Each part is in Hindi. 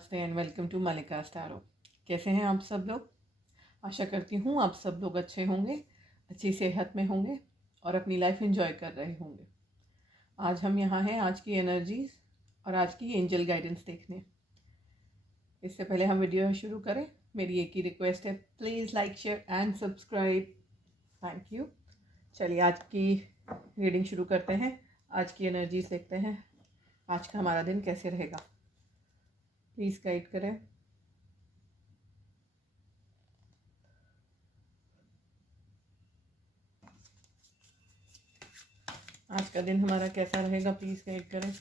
नमस्ते एंड वेलकम टू मलिका स्टारो। कैसे हैं आप सब लोग? आशा करती हूँ आप सब लोग अच्छे होंगे, अच्छी सेहत में होंगे और अपनी लाइफ एंजॉय कर रहे होंगे। आज हम यहाँ हैं आज की एनर्जीज और आज की एंजल गाइडेंस देखने। इससे पहले हम वीडियो शुरू करें, मेरी एक ही रिक्वेस्ट है, please like share and subscribe. Thank you. चलिए आज की रीडिंग शुरू करते हैं। आज की एनर्जीज देखते हैं, आज का हमारा दिन कैसे रहेगा। प्लीज़ गाइड करें। आज का दिन हमारा कैसा रहेगा, प्लीज़ गाइड करें।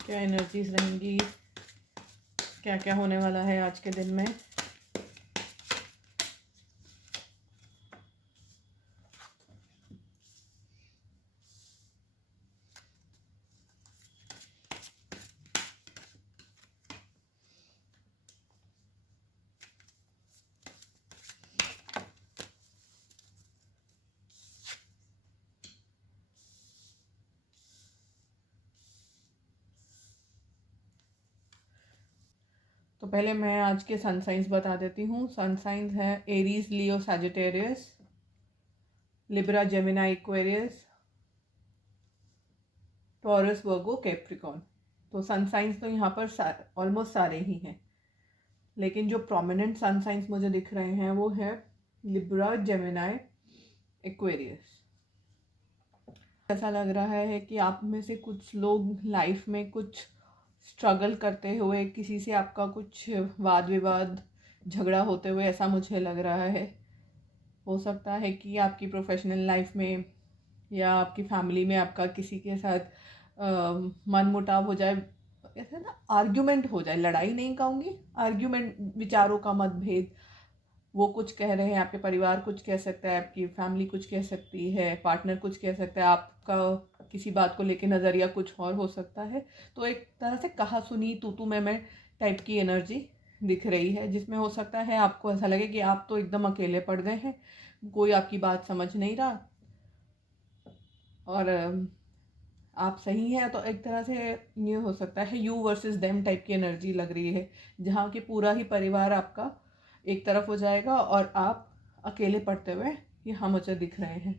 क्या एनर्जीज रहेंगी, क्या क्या होने वाला है आज के दिन में। तो पहले मैं आज के सन साइंस बता देती हूँ। सन साइंस है Aries, Leo, Sagittarius, Libra, Gemini, Aquarius, Taurus, Virgo, Capricorn. तो सन साइंस तो यहाँ पर ऑलमोस्ट सारे ही हैं, लेकिन जो प्रोमिनेंट सन साइंस मुझे दिख रहे हैं वो है लिब्रा, जेमिनी, एक्वेरियस। ऐसा लग रहा है कि आप में से कुछ लोग लाइफ में कुछ स्ट्रगल करते हुए, किसी से आपका कुछ वाद विवाद, झगड़ा होते हुए ऐसा मुझे लग रहा है। हो सकता है कि आपकी प्रोफेशनल लाइफ में या आपकी फैमिली में आपका किसी के साथ मन मुटाव हो जाए, ऐसे ना आर्ग्यूमेंट हो जाए, लड़ाई नहीं कहूँगी, आर्ग्यूमेंट, विचारों का मतभेद। वो कुछ कह रहे हैं, आपके परिवार कुछ कह सकता है, आपकी फैमिली कुछ कह सकती है, पार्टनर कुछ कह सकता है, आपका किसी बात को लेके नज़रिया कुछ और हो सकता है। तो एक तरह से कहा सुनी, तू मैं टाइप की एनर्जी दिख रही है, जिसमें हो सकता है आपको ऐसा लगे कि आप तो एकदम अकेले पड़ गए हैं, कोई आपकी बात समझ नहीं रहा और आप सही हैं। तो एक तरह से ये हो सकता है यू वर्सेस देम टाइप की एनर्जी लग रही है, जहाँ कि पूरा ही परिवार आपका एक तरफ हो जाएगा और आप अकेले पड़ते हुए यहाँ मुझे दिख रहे हैं।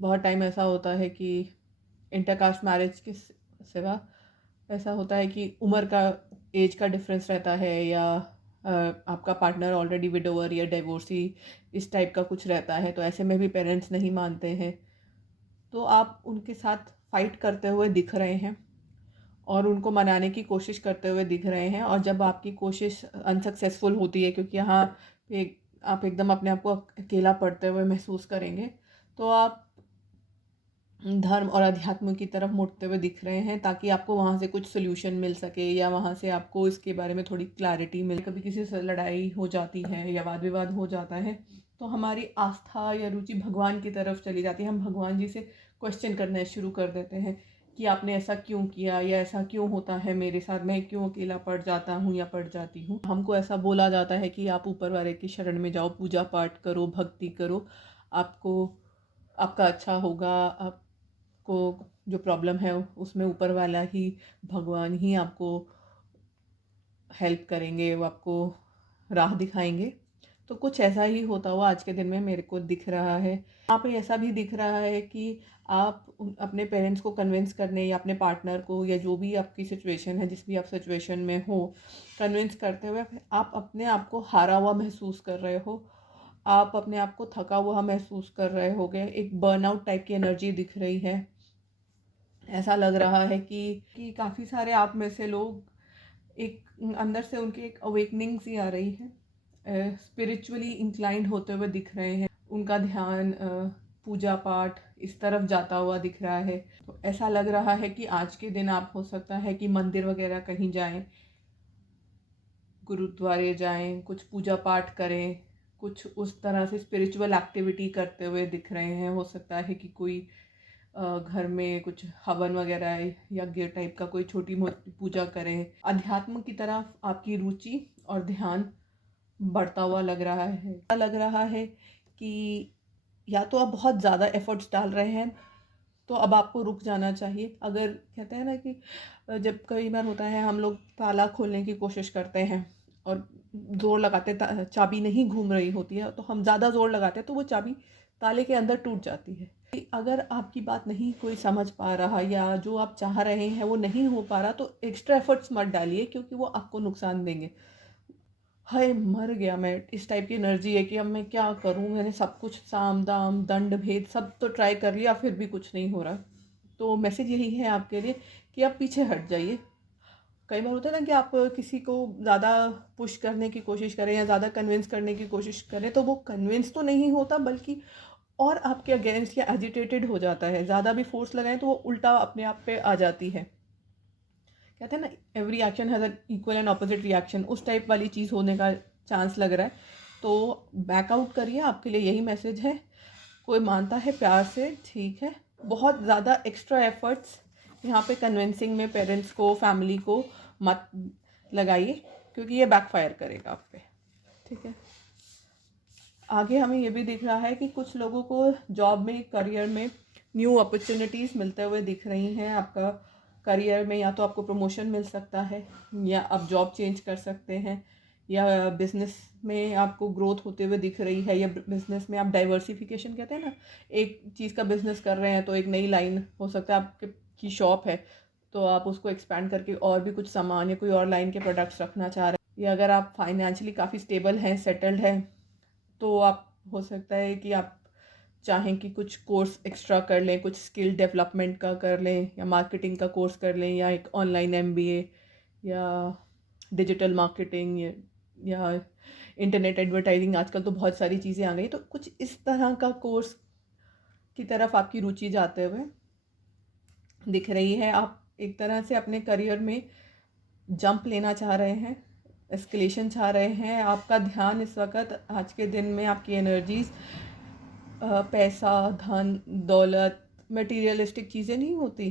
बहुत टाइम ऐसा होता है कि इंटरकास्ट मैरिज के सिवा ऐसा होता है कि उम्र का, एज का डिफरेंस रहता है, या आपका पार्टनर ऑलरेडी विडोवर या डिवोर्सी, इस टाइप का कुछ रहता है। तो ऐसे में भी पेरेंट्स नहीं मानते हैं, तो आप उनके साथ फाइट करते हुए दिख रहे हैं और उनको मनाने की कोशिश करते हुए दिख रहे हैं। और जब आपकी कोशिश अनसक्सेसफुल होती है, क्योंकि यहाँ पे आप एकदम अपने आप को अकेला पड़ते हुए महसूस करेंगे, तो आप धर्म और अध्यात्म की तरफ मुड़ते हुए दिख रहे हैं, ताकि आपको वहाँ से कुछ सोल्यूशन मिल सके या वहाँ से आपको इसके बारे में थोड़ी क्लैरिटी मिले। कभी किसी से लड़ाई हो जाती है या वाद विवाद हो जाता है, तो हमारी आस्था या रुचि भगवान की तरफ चली जाती है। हम भगवान जी से क्वेश्चन करना शुरू कर देते हैं कि आपने ऐसा क्यों किया, या ऐसा क्यों होता है मेरे साथ, मैं क्यों अकेला पड़ जाता हूँ या पड़ जाती हूँ। हमको ऐसा बोला जाता है कि आप ऊपर वाले की शरण में जाओ, पूजा पाठ करो, भक्ति करो, आपको आपका अच्छा होगा, आपको जो प्रॉब्लम है उसमें ऊपर वाला ही, भगवान ही आपको हेल्प करेंगे, वो आपको राह दिखाएंगे। तो कुछ ऐसा ही होता हुआ आज के दिन में मेरे को दिख रहा है। यहाँ पे ऐसा भी दिख रहा है कि आप अपने पेरेंट्स को कन्विंस करने या अपने पार्टनर को, या जो भी आपकी सिचुएशन है, जिस भी आप सिचुएशन में हो, कन्विंस करते हुए आप अपने आप को हारा हुआ महसूस कर रहे हो, आप अपने आप को थका हुआ महसूस कर रहे होगे। एक बर्नआउट टाइप की एनर्जी दिख रही है। ऐसा लग रहा है कि काफ़ी सारे आप में से लोग एक अंदर से उनकी एक अवेकनिंग सी आ रही है, स्पिरिचुअली इंक्लाइंड होते हुए दिख रहे हैं, उनका ध्यान पूजा पाठ इस तरफ जाता हुआ दिख रहा है। तो ऐसा लग रहा है कि आज के दिन आप हो सकता है कि मंदिर वगैरह कहीं जाएं, गुरुद्वारे जाएं, कुछ पूजा पाठ करें, कुछ उस तरह से स्पिरिचुअल एक्टिविटी करते हुए दिख रहे हैं। हो सकता है कि कोई घर में कुछ हवन वगैरह, यज्ञ टाइप का कोई छोटी मोटी पूजा करें। अध्यात्म की तरफ आपकी रुचि और ध्यान बढ़ता हुआ लग रहा है। लग रहा है कि या तो आप बहुत ज़्यादा एफर्ट्स डाल रहे हैं तो अब आपको रुक जाना चाहिए। अगर कहते हैं ना कि जब कई बार होता है हम लोग ताला खोलने की कोशिश करते हैं और ज़ोर लगाते चाबी नहीं घूम रही होती है, तो हम ज़्यादा ज़ोर लगाते हैं तो वो चाबी ताले के अंदर टूट जाती है। अगर आपकी बात नहीं कोई समझ पा रहा या जो आप चाह रहे हैं वो नहीं हो पा रहा, तो एक्स्ट्रा एफर्ट्स मत डालिए, क्योंकि वो आपको नुकसान देंगे। हाय मर गया मैं, इस टाइप की एनर्जी है कि अब मैं क्या करूं, मैंने सब कुछ साम दाम दंड भेद सब तो ट्राई कर लिया, फिर भी कुछ नहीं हो रहा। तो मैसेज यही है आपके लिए कि आप पीछे हट जाइए। कई बार होता है ना कि आप किसी को ज़्यादा पुश करने की कोशिश करें या ज़्यादा कन्विंस करने की कोशिश करें, तो वो कन्विंस तो नहीं होता बल्कि और आपके अगेंस्ट या एजिटेटेड हो जाता है। ज़्यादा भी फोर्स लगाएं तो वो उल्टा अपने आप पे आ जाती है। कहते हैं ना, every action has an equal and opposite reaction, उस टाइप वाली चीज़ होने का चांस लग रहा है। तो बैकआउट करिए, आपके लिए यही मैसेज है। कोई मानता है प्यार से, ठीक है। बहुत ज़्यादा एक्स्ट्रा एफर्ट्स यहाँ पे कन्विंसिंग में पेरेंट्स को, फैमिली को मत लगाइए, क्योंकि ये बैकफायर करेगा आप पे, ठीक है। आगे हमें ये भी दिख रहा है कि कुछ लोगों को जॉब में, करियर में न्यू अपॉर्चुनिटीज़ मिलते हुए दिख रही हैं। आपका करियर में या तो आपको प्रमोशन मिल सकता है, या आप जॉब चेंज कर सकते हैं, या बिज़नेस में आपको ग्रोथ होते हुए दिख रही है, या बिज़नेस में आप डाइवर्सिफिकेशन कहते हैं ना, एक चीज़ का बिज़नेस कर रहे हैं तो एक नई लाइन हो सकता है, आपके की शॉप है तो आप उसको एक्सपैंड करके और भी कुछ सामान या कोई और लाइन के प्रोडक्ट्स रखना चाह रहे हैं। या अगर आप फाइनेंशियली काफ़ी स्टेबल हैं, सेटल्ड हैं, तो आप हो सकता है कि आप चाहें कि कुछ कोर्स एक्स्ट्रा कर लें, कुछ स्किल डेवलपमेंट का कर लें, या मार्केटिंग का कोर्स कर लें, या एक ऑनलाइन एमबीए, या डिजिटल मार्केटिंग, या इंटरनेट एडवर्टाइजिंग। आजकल तो बहुत सारी चीज़ें आ गई, तो कुछ इस तरह का कोर्स की तरफ आपकी रुचि जाते हुए दिख रही है। आप एक तरह से अपने करियर में जंप लेना चाह रहे हैं, एस्केलेशन चाह रहे हैं। आपका ध्यान इस वक्त, आज के दिन में आपकी एनर्जीज पैसा, धन, दौलत, मटेरियलिस्टिक चीज़ें नहीं होती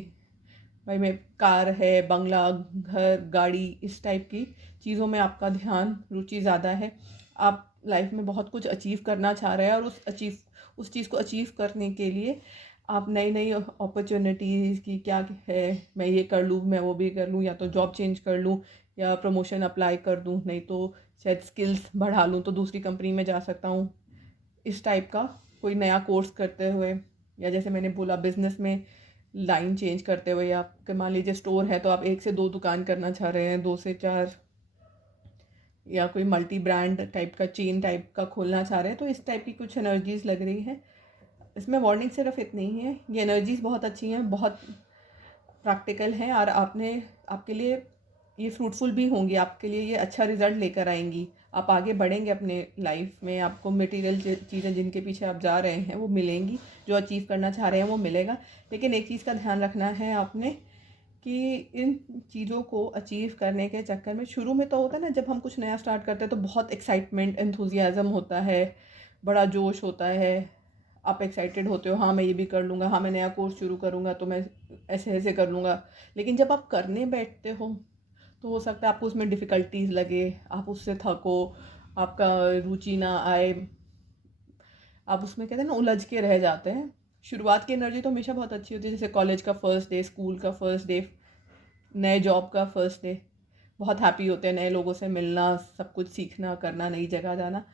भाई, मैं कार है, बंगला, घर, गाड़ी, इस टाइप की चीज़ों में आपका ध्यान, रुचि ज़्यादा है। आप लाइफ में बहुत कुछ अचीव करना चाह रहे हैं, और उस चीज़ को अचीव करने के लिए आप नई नई अपॉर्चुनिटीज़ की क्या है, मैं ये कर लूँ, मैं वो भी कर लूँ, या तो जॉब चेंज कर लूँ, या प्रमोशन अप्लाई कर दूँ, नहीं तो शायद स्किल्स बढ़ा लूँ तो दूसरी कंपनी में जा सकता हूँ। इस टाइप का कोई नया कोर्स करते हुए, या जैसे मैंने बोला बिज़नेस में लाइन चेंज करते हुए, या आपके मान लीजिए स्टोर है तो आप 1 से 2 दुकान करना चाह रहे हैं, 2 से 4, या कोई मल्टी ब्रांड टाइप का, चेन टाइप का खोलना चाह रहे हैं, तो इस टाइप की कुछ एनर्जीज़ लग रही है। इसमें वार्निंग सिर्फ इतनी ही है, ये एनर्जीज़ बहुत अच्छी हैं, बहुत प्रैक्टिकल हैं, और आपके लिए ये फ्रूटफुल भी होंगी, आपके लिए ये अच्छा रिजल्ट लेकर आएंगी। आप आगे बढ़ेंगे अपने लाइफ में, आपको मटेरियल चीज़ें जिनके पीछे आप जा रहे हैं वो मिलेंगी, जो अचीव करना चाह रहे हैं वो मिलेगा। लेकिन एक चीज़ का ध्यान रखना है आपने, कि इन चीज़ों को अचीव करने के चक्कर में, शुरू में तो होता है ना, जब हम कुछ नया स्टार्ट करते हैं तो बहुत एक्साइटमेंट, एंथुजियाज़म होता है, बड़ा जोश होता है, आप एक्साइटेड होते हो, हाँ मैं ये भी कर लूँगा, हाँ मैं नया कोर्स शुरू करूँगा तो मैं ऐसे ऐसे कर लूँगा। लेकिन जब आप करने बैठते हो तो हो सकता है आपको उसमें डिफ़िकल्टीज लगे, आप उससे थको, आपका रुचि ना आए, आप उसमें कहते हैं ना उलझ के रह जाते हैं। शुरुआत की एनर्जी तो हमेशा बहुत अच्छी होती है, जैसे कॉलेज का फर्स्ट डे, स्कूल का फर्स्ट डे, नए जॉब का फर्स्ट डे, बहुत हैप्पी होते हैं, नए लोगों से मिलना, सब कुछ सीखना करना, नई जगह जाना।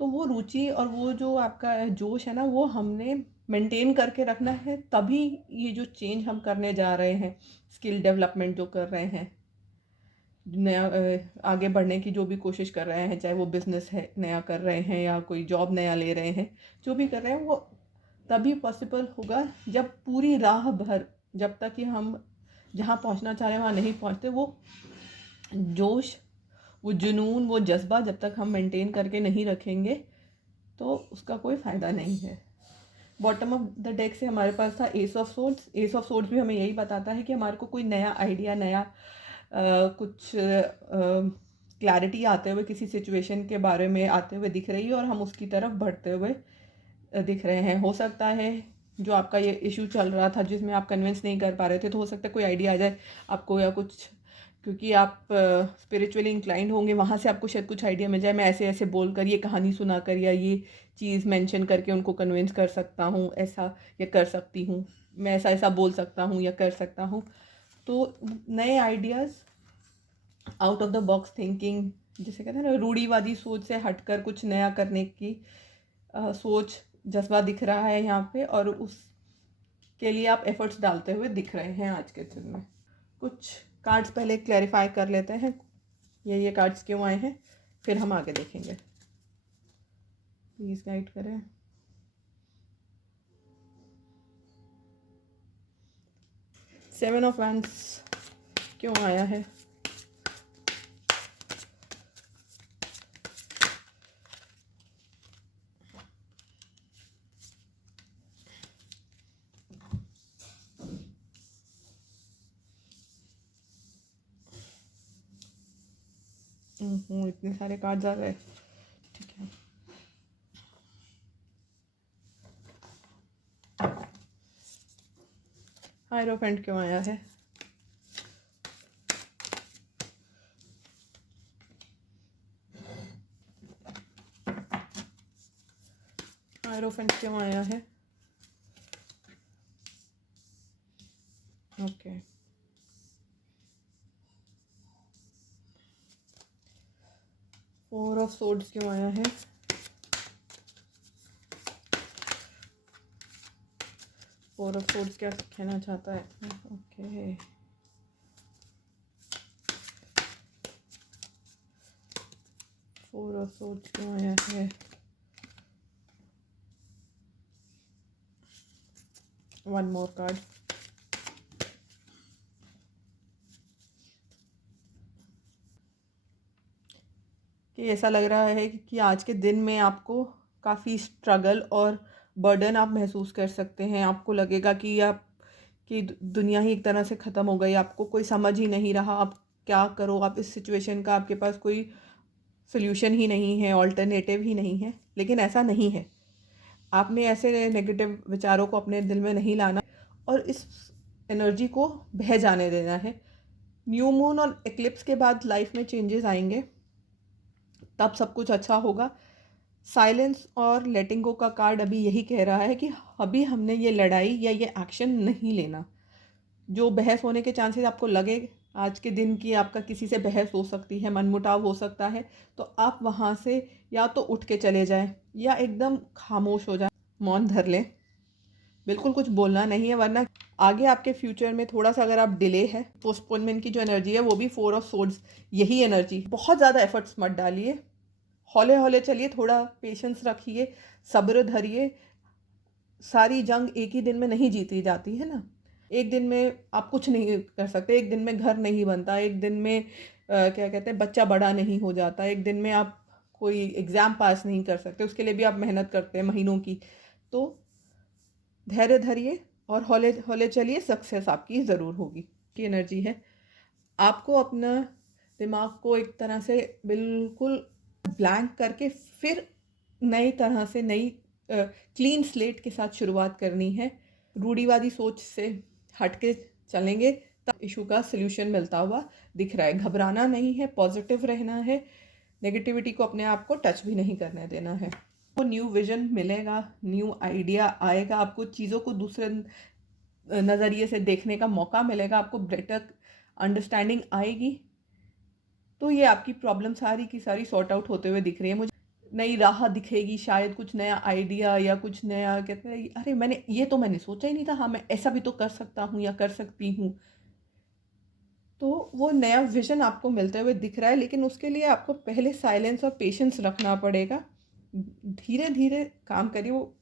तो वो रुचि और वो जो आपका जोश है ना, वो हमने मेंटेन करके रखना है, तभी ये जो चेंज हम करने जा रहे हैं, स्किल डेवलपमेंट जो कर रहे हैं, नया आगे बढ़ने की जो भी कोशिश कर रहे हैं, चाहे वो बिज़नेस है नया कर रहे हैं, या कोई जॉब नया ले रहे हैं, जो भी कर रहे हैं वो तभी पॉसिबल होगा जब पूरी राह भर, जब तक कि हम जहाँ पहुँचना चाह रहे हैं वहाँ नहीं पहुँचते, वो जोश, वो जुनून, वो जज्बा जब तक हम मेंटेन करके नहीं रखेंगे तो उसका कोई फ़ायदा नहीं है। बॉटम ऑफ द डेक से हमारे पास था S of swords. S of swords भी हमें यही बताता है कि हमारे को कोई नया आइडिया, नया कुछ क्लैरिटी आते हुए, किसी सिचुएशन के बारे में आते हुए दिख रही है, और हम उसकी तरफ बढ़ते हुए दिख रहे हैं। हो सकता है जो आपका ये इशू चल रहा था जिसमें आप कन्विंस नहीं कर पा रहे थे, तो हो सकता है कोई आइडिया आ जाए आपको, या कुछ क्योंकि आप स्पिरिचुअली इंक्लाइंड होंगे, वहाँ से आपको शायद कुछ आइडिया मिल जाए, मैं ऐसे ऐसे बोल कर, ये कहानी सुना कर या ये चीज़ मेंशन करके उनको कन्विंस कर सकता हूँ, ऐसा या कर सकती हूँ, मैं ऐसा ऐसा बोल सकता हूँ या कर सकता हूँ। तो नए ideas, out of the box thinking, जिसे कहते हैं ना, रूढ़िवादी सोच से हटकर कुछ नया करने की सोच, जज्बा दिख रहा है यहाँ पे, और उसके लिए आप एफर्ट्स डालते हुए दिख रहे हैं आज के दिन में। कुछ कार्ड्स पहले क्लैरिफाई कर लेते हैं, ये कार्ड्स क्यों आए हैं, फिर हम आगे देखेंगे। प्लीज़ गाइड करें। सेवन ऑफ वैंड्स क्यों आया है? इतने सारे कार्ड्स आ गए, ठीक है। हायरोफेंट क्यों आया है? हायरोफेंट क्यों आया है? ओके। फोर ऑफ सोर्ड्स क्यों आया है? फोर ऑफ सोर्ड्स क्या कहना चाहता है? ओके। फोर ऑफ सोर्ड्स क्यों आया है? One more card. कि ऐसा लग रहा है कि आज के दिन में आपको काफ़ी स्ट्रगल और बर्डन आप महसूस कर सकते हैं। आपको लगेगा कि दुनिया ही एक तरह से ख़त्म हो गई, आपको कोई समझ ही नहीं रहा, आप क्या करो, आप इस सिचुएशन का आपके पास कोई सोल्यूशन ही नहीं है, ऑल्टरनेटिव ही नहीं है। लेकिन ऐसा नहीं है, आपने ऐसे नेगेटिव विचारों को अपने दिल में नहीं लाना और इस एनर्जी को बह जाने देना है। न्यू मून और एक्लिप्स के बाद लाइफ में चेंजेस आएंगे, तब सब कुछ अच्छा होगा। साइलेंस और लेटिंग गो का कार्ड अभी यही कह रहा है कि अभी हमने ये लड़ाई या ये एक्शन नहीं लेना। जो बहस होने के चांसेस आपको लगे आज के दिन की, आपका किसी से बहस हो सकती है, मनमुटाव हो सकता है, तो आप वहाँ से या तो उठ के चले जाएं या एकदम खामोश हो जाए, मौन धर लें, बिल्कुल कुछ बोलना नहीं है। वरना आगे आपके फ्यूचर में थोड़ा सा अगर आप डिले है, पोस्टपोनमेंट की जो एनर्जी है वो भी फोर ऑफ सोर्ड्स, यही एनर्जी। बहुत ज़्यादा एफर्ट्स मत डालिए, हौले हौले चलिए, थोड़ा पेशेंस रखिए, सब्र धरिए। सारी जंग एक ही दिन में नहीं जीती जाती है ना। एक दिन में आप कुछ नहीं कर सकते, एक दिन में घर नहीं बनता, एक दिन में क्या कहते हैं, बच्चा बड़ा नहीं हो जाता, एक दिन में आप कोई एग्ज़ाम पास नहीं कर सकते, उसके लिए भी आप मेहनत करते हैं महीनों की। तो धैर्य धरिए और हौले हौले चलिए, सक्सेस आपकी ज़रूर होगी की एनर्जी है। आपको अपना दिमाग को एक तरह से बिल्कुल ब्लैंक करके फिर नई तरह से, नई क्लीन स्लेट के साथ शुरुआत करनी है। रूढ़िवादी सोच से हट के चलेंगे तब इशू का सल्यूशन मिलता हुआ दिख रहा है। घबराना नहीं है, पॉजिटिव रहना है, नेगेटिविटी को अपने आप को टच भी नहीं करने देना है। आपको न्यू विजन मिलेगा, न्यू आइडिया आएगा, आपको चीज़ों को दूसरे नज़रिए से देखने का मौका मिलेगा, आपको बेटर अंडरस्टैंडिंग आएगी। तो ये आपकी प्रॉब्लम सारी की सारी सॉर्ट आउट होते हुए दिख रही है मुझे। नई राह दिखेगी, शायद कुछ नया आइडिया या कुछ नया, कहते हैं अरे मैंने सोचा ही नहीं था, हाँ मैं ऐसा भी तो कर सकता हूँ या कर सकती हूँ। तो वो नया विजन आपको मिलते हुए दिख रहा है, लेकिन उसके लिए आपको पहले साइलेंस और पेशेंस रखना पड़ेगा। धीरे धीरे काम करिए। वो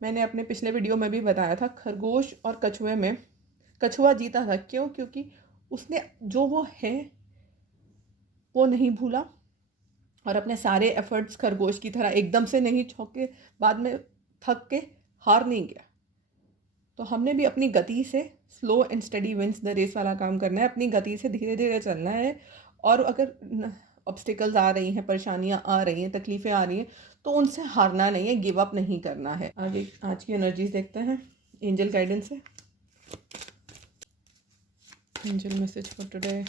मैंने अपने पिछले वीडियो में भी बताया था, खरगोश और कछुए में कछुआ जीता था। क्यों? क्योंकि उसने जो वो है वो नहीं भूला और अपने सारे एफर्ट्स खरगोश की तरह एकदम से नहीं छोके, बाद में थक के हार नहीं गया। तो हमने भी अपनी गति से, slow and steady wins the race वाला काम करना है, अपनी गति से धीरे धीरे चलना है। और अगर ऑब्स्टिकल्स आ रही हैं, परेशानियां आ रही हैं, तकलीफ़ें आ रही हैं, तो उनसे हारना नहीं है, गिव अप नहीं करना है। आगे आज की एनर्जीज देखते हैं एंजल गाइडेंस से। Angel message for today.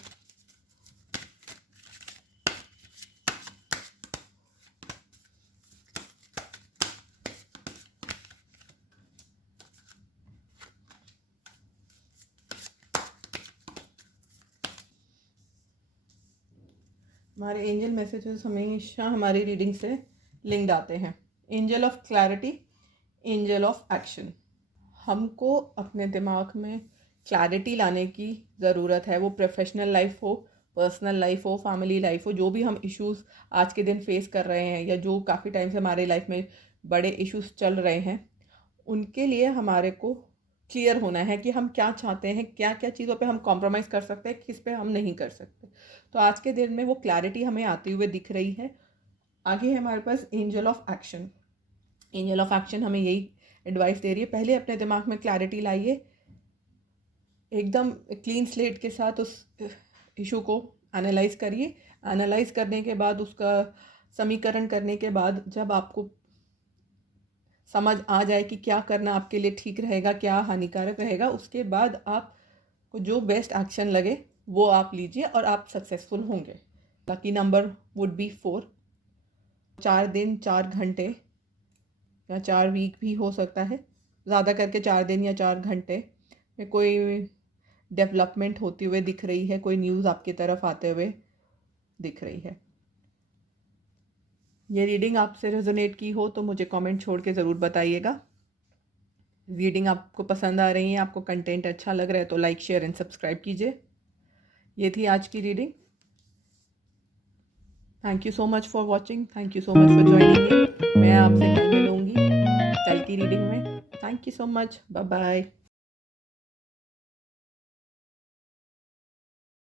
हमारे एंजल मैसेजेस हमेशा हमारी रीडिंग से लिंक्ड आते हैं। Angel of clarity, angel of action. हमको अपने दिमाग में क्लैरिटी लाने की ज़रूरत है, वो प्रोफेशनल लाइफ हो, पर्सनल लाइफ हो, फैमिली लाइफ हो, जो भी हम इश्यूज़ आज के दिन फेस कर रहे हैं या जो काफ़ी टाइम से हमारे लाइफ में बड़े इश्यूज़ चल रहे हैं, उनके लिए हमारे को क्लियर होना है कि हम क्या चाहते हैं, क्या क्या चीज़ों पे हम कॉम्प्रोमाइज़ कर सकते हैं, किस पे हम नहीं कर सकते। तो आज के दिन में वो क्लैरिटी हमें आती हुए दिख रही है। आगे है हमारे पास angel of action. Angel of action हमें यही एडवाइस दे रही है, पहले अपने दिमाग में क्लैरिटी लाइए, एकदम क्लीन स्लेट के साथ उस इशू को एनालाइज करिए। एनालाइज करने के बाद उसका समीकरण करने के बाद जब आपको समझ आ जाए कि क्या करना आपके लिए ठीक रहेगा, क्या हानिकारक रहेगा, उसके बाद आपको जो बेस्ट एक्शन लगे वो आप लीजिए और आप सक्सेसफुल होंगे। Lucky number would be 4। 4 दिन 4 घंटे या 4 वीक भी हो सकता है, ज़्यादा करके 4 दिन या 4 घंटे में कोई डेवलपमेंट होती हुए दिख रही है, कोई न्यूज़ आपकी तरफ आते हुए दिख रही है। ये रीडिंग आपसे रेजोनेट की हो तो मुझे कमेंट छोड़ के ज़रूर बताइएगा। रीडिंग आपको पसंद आ रही है, आपको कंटेंट अच्छा लग रहा है तो लाइक, शेयर एंड सब्सक्राइब कीजिए। ये थी आज की reading. Thank you so much for watching, thank you so much for joining in. मैं आपसे कल मिलूँगी कल की रीडिंग में। Thank you so much, bye bye.